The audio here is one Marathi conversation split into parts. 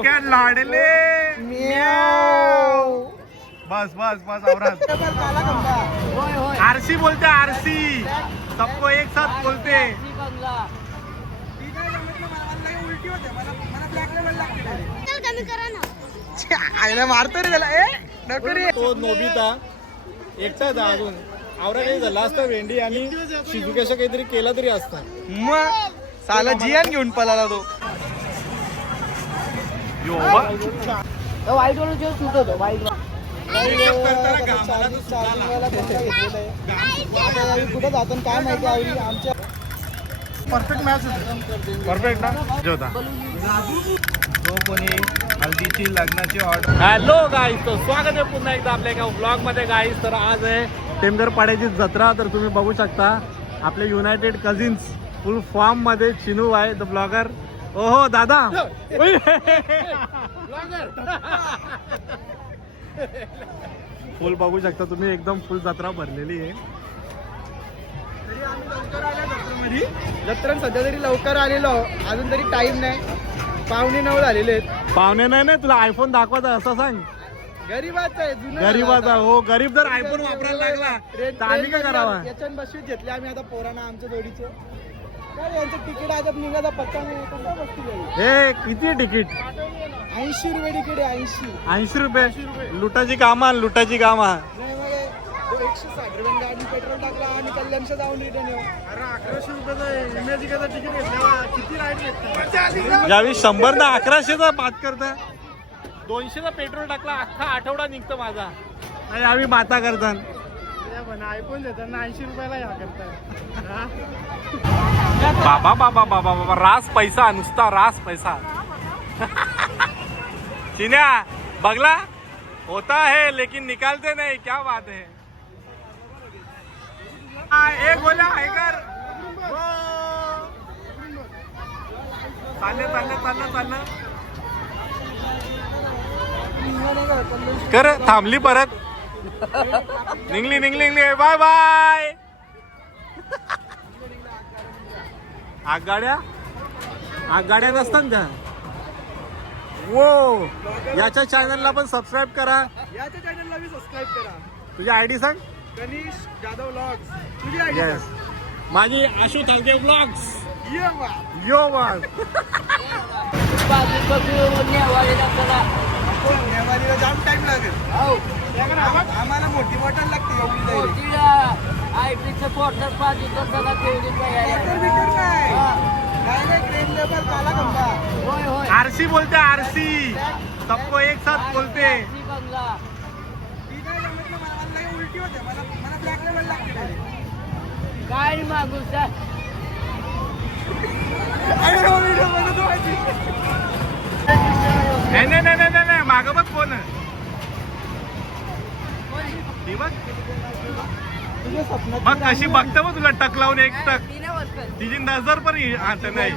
क्या लाडले बस बस बस औरत आरसी बोलते आरसी सबको एक साथ बोलते मारतो रे त्याला तो नोबिता एकटाच अजून आवरा काही झाला असता भेंडी आणि शिजुकेशा काहीतरी केला तरी असता मग साला जियान घेऊन पळाला तो वाईट वाला शूट होतो वाईट कुठं जातो काय माहिती आवडी आमच्या परफेक्ट मॅच होती परफेक्ट ना होता जो कोणी हल्दीची लग्नाची ऑर्डर हॅलो गाईस तर स्वागत आहे पुन्हा एकदा आपल्या एका ब्लॉग मध्ये गाईस तर आज आहे टेमघर पाड्याची जत्रा तर तुम्ही बघू शकता आपले युनायटेड कझिन्स फुल फॉर्म मध्ये चिनू आहे द ब्लॉगर ओहो दादा फुल बघू शकता तुम्ही एकदम फुल जत्रा भरलेली आहे जत्रा सध्या तरी लवकर आलेलो अजून तरी टाइम नाही 8:45 झालेले आहेत पावणे नाही तुला आयफोन दाखवायचा असं सांग गरीबाचा आहे गरीबाचा हो गरीब जर आयफोन वापरायला लागला तर आम्ही काय करावा याच्यात बसवीत घेतले आम्ही आता पोरांना आमच्या जोडीचे यांचं तिकीट आता निघायचा पत्ता नाही हे किती तिकीट 80 रुपये तिकीट आहे 80 रुपये लुटाची कामा लुटाची कामा नाही मग 160 रुपये गाडी पेट्रोल टाकला आणि कल्याणच्या जाऊन रिटर्न येऊ अरे 1100 रुपयाचा इमेजिकाचा तिकीट घेतला किती राईड भेटतो ज्यावेळी 100 ना 1100चा बात करता 200चा पेट्रोल टाकला अख्खा आठवडा निघतो माझा आणि आम्ही बाता करतात आयफोन देताना 80 रुपयाला या करतात बाबा बाबा बाबा बाबा रास पैसा नुसता रास पैसा चिन्या बगला होता है लेकिन निकालते नहीं क्या बात है एक बोला हैकर चालले चालले चाललं चाललं कर थांबली परत निघली निघली निघली बाय बाय आगगाड्या नसतात त्या वो याच्या चॅनलला पण सबस्क्राईब करा याच्या चॅनलला भी सबस्क्राईब करा तुझी आयडी सांग गणेश जाधव व्लॉग्स तुझी आयडी सांग माझी आशू तांगे व्लॉग्स यो वन नेवारीला जाम टाइम लागेल आम्हाला मोठी बॉटल लागते आरसी बोलते आरसी सबको एक साथ बोलते काय मागू नाही माग बघ कोण मग कशी बघतं मग तुला टक लावून एक टक तिची नजर पण आता नाही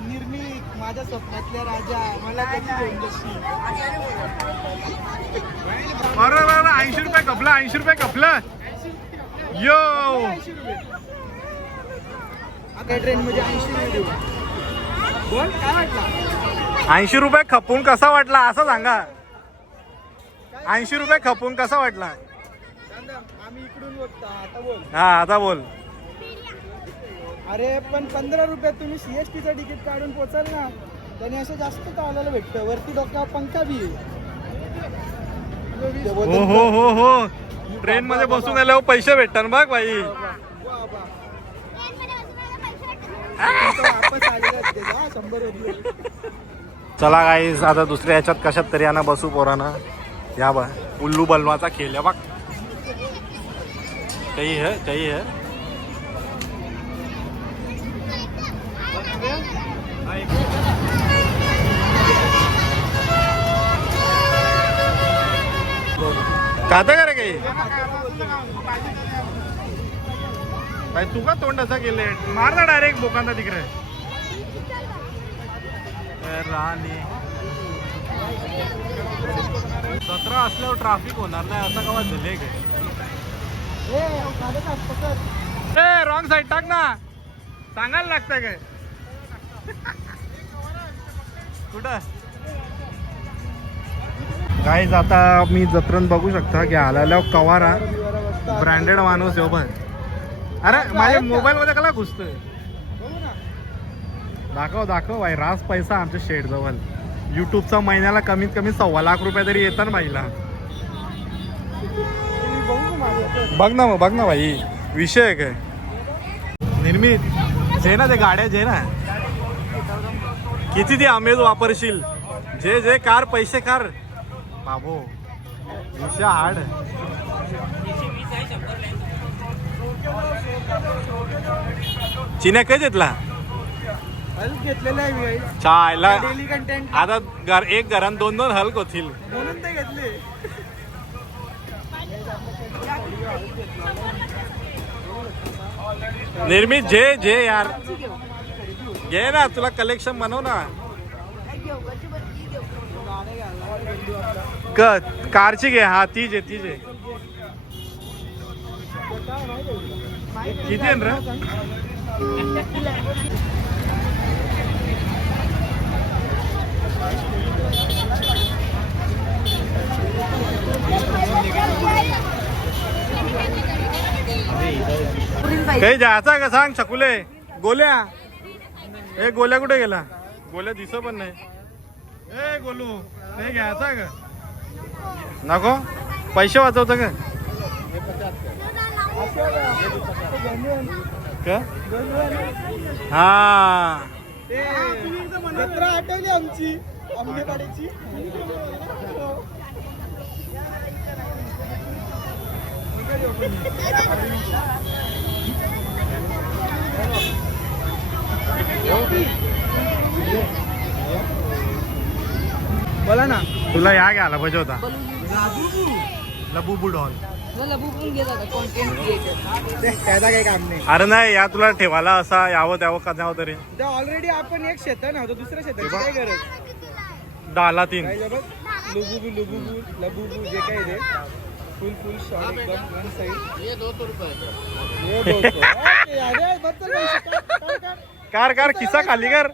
निर्मिक माझ्या स्वप्नातल्या राजा मला बरोबर 80 रुपये कपला 80 रुपये कपलं यो ट्रेन मध्ये 80 रुपये खपून कसा वाटला असं सांगा 80 रुपये खपून कसा वाटला आम्ही इकडून बघता आता बोल हा आता बोल अरे पण 15 रुपयात तुम्ही सीएसटीचं तिकीट काढून पोचाल ना त्याने असं जास्त चालायला भेटतं वरती डोक्यावर पंखा बी हो हो हो हो ट्रेन मध्ये बसून आल्यावर पैसे भेटतात बघ बाई चला गाईस आता दुसऱ्या ह्याच्यात कशात तरी यांना बसू पोरांना या बा उल्लू बलवाचा खेळ आहे बघ काही है काता का रे काही भाई तू का तोंड असा गेले मार ना डायरेक्ट बोकांना तिकडे राणी 17 असल्यावर ट्रॅफिक होणार नाही असं कवा झाले काय रॉंग साईड टाक ना सांगायला लागतंय काय कुठं काहीच आता मी जत्रण बघू शकता की आल्यावर कवारा ब्रँडेड माणूस आहे पण. अरे माझ्या मोबाईल मध्ये कला घुसतोय. दाखव दाखव भाई रास पैसा आमच्या शेड जवळ. युट्यूबचा महिन्याला कमीत कमी 1.25 लाख रुपये तरी येतात महिला. बघ ना भाई विषय आहे काय निर्मित जे ना ते गाड्या जे ना किती ते अमेज वापरशील जे जे कार पैसे कार बाबो विषय हार्ड. चिन्या काय घेतला घेतलेला आहे मी चायला डेली कंटेंट आता एक घरात 2-2 हल्क होतील म्हणून ते घेतले. निर्मित जे यार घे ना तुला कलेक्शन बनव ना. कारची घे. हा तीच आहे किती आहे रे. काही जायचा का सांग छकुले. गोल्या ए गोल्या कुठे गेला. गोल्या दिसत पण नाही. ए गोलू नाही घ्यायचा का नको पैसे वाचवता का हा जत्रा आठवली आमची आंबेपाड्याची. बोला ना तुला या घ्यायला पाहिजे होता लबू डॉल. त्याचा काही काम नाही. अरे नाही या तुला ठेवायला असा यावं त्यावं कशावं तरी. ऑलरेडी आपण एक शेत नव्हतं दुसऱ्या शेताची काय गरज. डाला 3 लबुबू जे काही रे फुल शॉट एकदम वन साइड. ये 200 रुपये. कार किस्सा खाली कर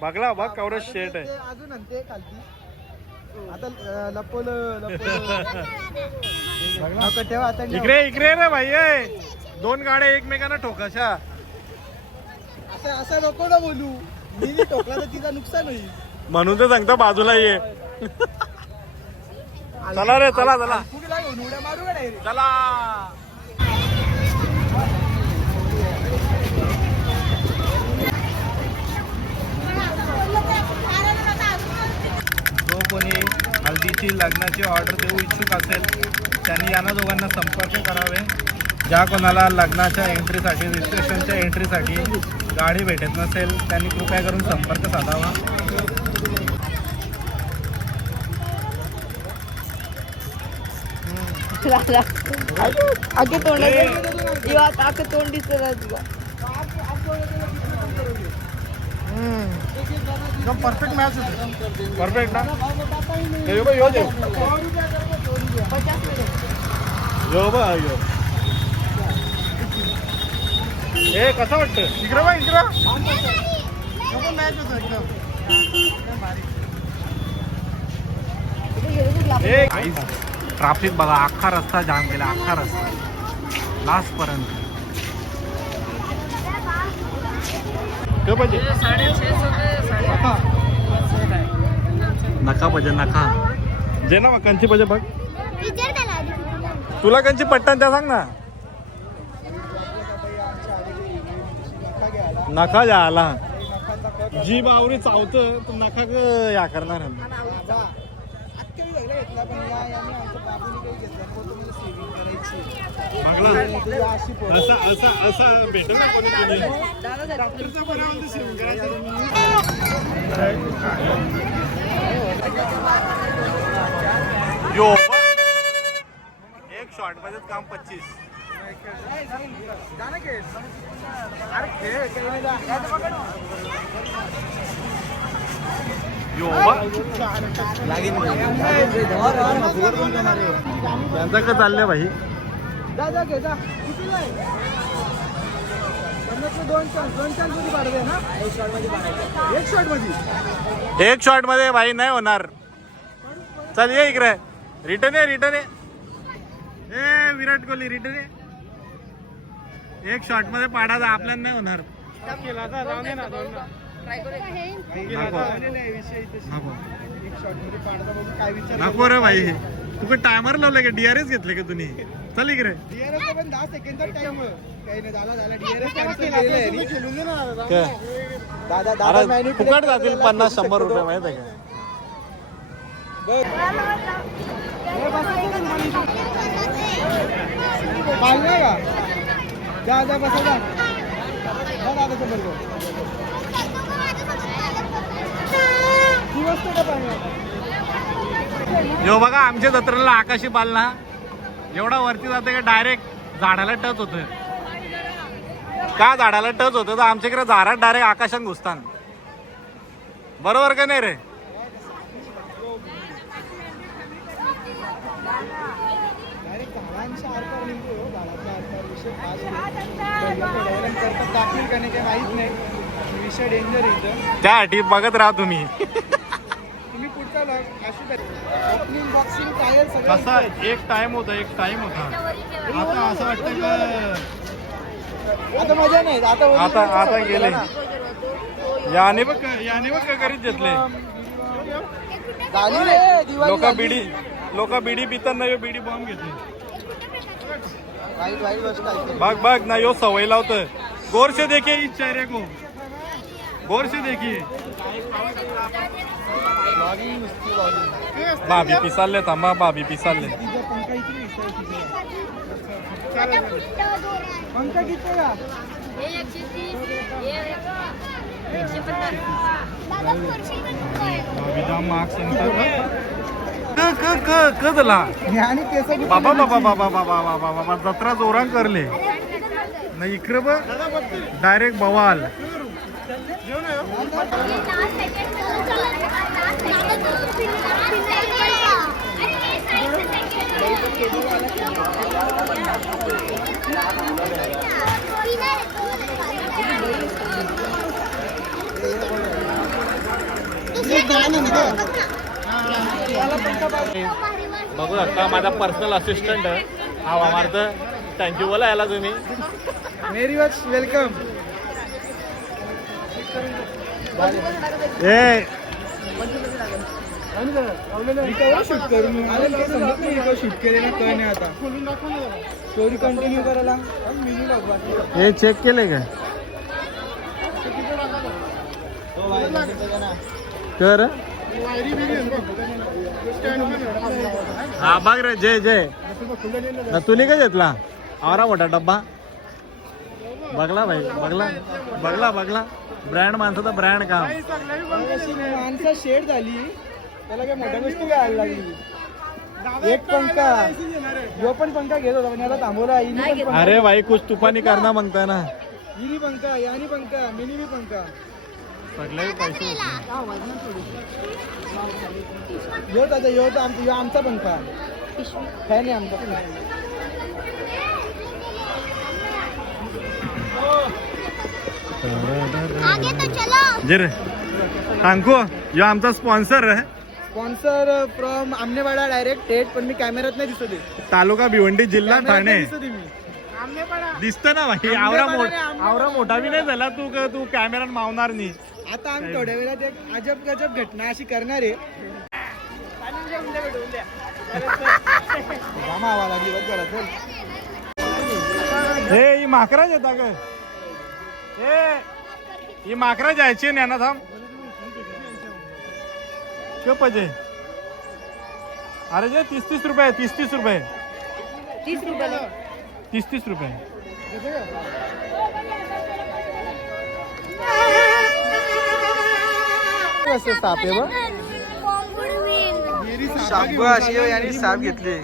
बघला बघ कवरेज शेट आहे अजून आणते खालती. आता लपवलं ठेवा आता. इकडे रे भाई 2 गाड्या एकमेकांना ठोकाशा. असं नको ना बोलू. मी ठोकला तर तिचा नुकसान होईल म्हणून तर सांगतो बाजूला ये. चला रे चला उड्या मारू का नाही रे. चला. जो कोणी हल्दीची लग्नाची ऑर्डर देऊ इच्छुक असेल त्यांनी यांना दोघांना संपर्क करावे. ज्या कोणाला लग्नाच्या एंट्रीसाठी रजिस्ट्रेशनच्या एंट्रीसाठी गाडी भेटत नसेल त्यांनी कृपया करून संपर्क साधावा. आगे तोंड आगे तोंड दिसत परफेक्ट मॅच होते. परफेक्ट ना हे कसं वाटतं इकडं बा इकडं मॅच होतो एकदम. ट्राफिक बघा अख्खा रस्ता जाम केला. अख्खा रस्ता लास्ट पर्यंत. नका पाहिजे नका जे ना कंची पाहिजे बघ. तुला कंची पट्टन त्या सांग ना. नका जायला जी बावरी चावतं तर नका या करणार. असं भेटेल ना कोणी डॉक्टरचा बनावून सेविंग करायचं. एक शॉर्ट मध्येच काम 25. त्यांचं का चाललंय भाई. एक शॉट मध्ये भाई नाही होणार. चल ये इकडे रिटर्न ये ए विराट कोहली रिटर्न ये एक शॉट मध्ये पाडायचा आपल्याला नाही होणार नको रे भाई तू काय टायमर लावलं का डीआरएस घेतले का तुम्ही चल इकडे पण 10 सेकंडचा टाइम काही नाही झाला DRS फुकट जातील 50-100 रुपये माहिती आहे का जा बसा जा दादाच्या बरोबर जो बघा आमच्या जत्रेला आकाशी बालना एवढा वरती जाते का डायरेक्ट झाडाला टच होत का झाडाला टच होतं तर आमच्याकडे झाडात डायरेक्ट आकाशात घुसतात बरोबर का नाही रे विषय डेंजर इथं त्यासाठी बघत राहा तुम्ही तुम्ही पुढचा ओपनिंग बॉक्सिंग टायर कसा एक टाइम होता आता असं वाटतं का आता मजा नाही आता गेले याने बघ का करीत घेतले लोक बिडी पिताना यो बिडी बॉम्ब घेतले बघ ना यो सवय लावतं गौर से देखिए इस चेहरे को गौर से देखिए भाभी पिसाले थांबा भाभी पिसाले पंखा किती का भाभी जाम मार्क्स कदला आणि केस बाबा जत्रा जोरान करले नाही इकडे बघ डायरेक्ट बवाल बघू शकता माझा पर्सनल असिस्टंट हवा मारत थँक्यू बोला याला तुम्ही मेरी वॉच वेलकम शूट करून शूट केलेलं काय नाही आता स्टोरी कंटिन्यू करायला हे चेक केले का कर हा बघ रे जय तुला काय घेतला आवरा मोठा डब्बा बघला भाई बघला ब्रँड माणसाचा ब्रँड काम माणसा शेड झाली त्याला काय मोठ्या गोष्टी काय लागली एक पंखा जो पण पंखा घेत होता याला थांबवला अरे भाई कुछ तुफानी करना मागता ना हिनी पंखा यानी पंखा मिनी पंखा सगळे पैसे यो आमचा पंखा फॅन आहे आमचा जे रे सांगू यो आमचा स्पॉन्सर आहे स्पॉन्सर फ्रॉम आमनेवाडा डायरेक्ट थेट पण मी कॅमेऱ्यात नाही दिसत आहे तालुका भिवंडी जिल्हा ठाणे मी दिसत ना भाई आवरा मोठा बी नाही झाला तू कॅमेऱ्यात मावणार नाही आता आम्ही थोड्या वेळात एक अजब गजब घटना अशी करणार आहे हे ही माकरा येता ग ही माकरा जायची ना ना थांब के पाहिजे अरे जे 30 रुपये 30 रुपये 30 रुपये साप आहे बघ साप अशी यांनी साप घेतले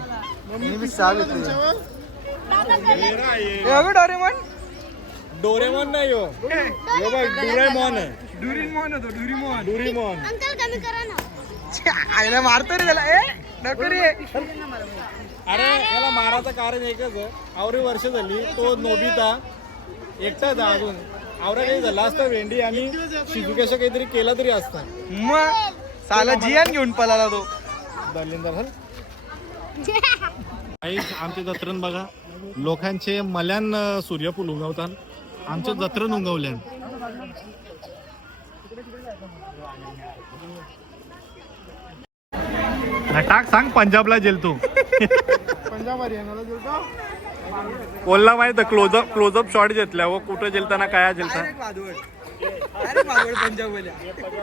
मी साप घेतले डोरेमॉन नाही हो बघ डुरीमॉन आईला मारतो रे त्याला नको रे अरे याला मारायचं कारण एकच आवरी वर्ष झाली तो नोबिता एकटाच अजून आवरा काही झाला असतं भेंडी आणि शिजुकेशा काहीतरी केला तरी असतं मग साला जियान घेऊन पळाला तो आमच्या जत्रेन बघा लोकांचे मल्यान सूर्यफूल उगवतात आमच्या जत्रेन उगवल्यान टाक सांग पंजाबला जेल तू पंजाब हरियाणाला गेलतो बोलला माहित क्लोजअप शॉट घेतल्या व कुठं जेलताना काय जेलता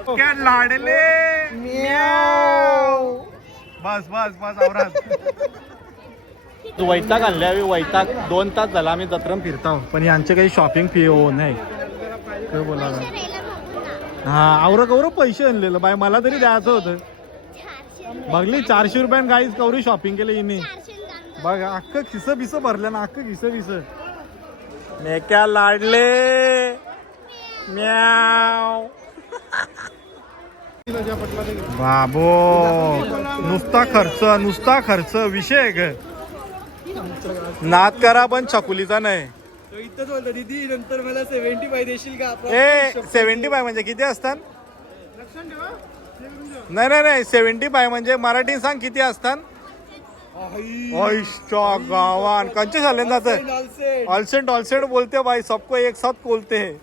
क्या लाडले बस बस बस आवरात वैताग आणल्या वैताग 2 तास झाला आम्ही जत्रेन फिरतो पण यांचे काही शॉपिंग फी हो नाही काय बोला हा आवरं कवरं पैसे आणलेलं बाय मला तरी द्यायचं होतं बघली 400 रुपयान गाईज कवरी शॉपिंग केलं हिने बघ अख्खं खिस बिस भरलं ना अख्खं खिस बिस मे क्या लाडले म्याव बाबो नुसता खर्च विषय आहे ग नाद करा पण छकुलीचा नाही इथंच बोलतो दीदी नंतर मला 75 देशील का ए 75 म्हणजे किती असतात नाही 75 म्हणजे मराठी सांग किती असतात गावान कंचे झाले ना ऑलसेट बोलते भाई सबको एक साथ बोलते हैं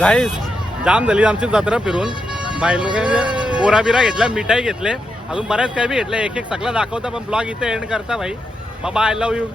गाईस जाम झाली आमची जत्रा फिरून बाई लोकांनी बोरा बिरा घेतला मिठाई घेतले अजून बऱ्याच काही बी घेतलं एक सगळं दाखवता पण ब्लॉग इथे एंड करता भाई बाबा आय लव्ह यू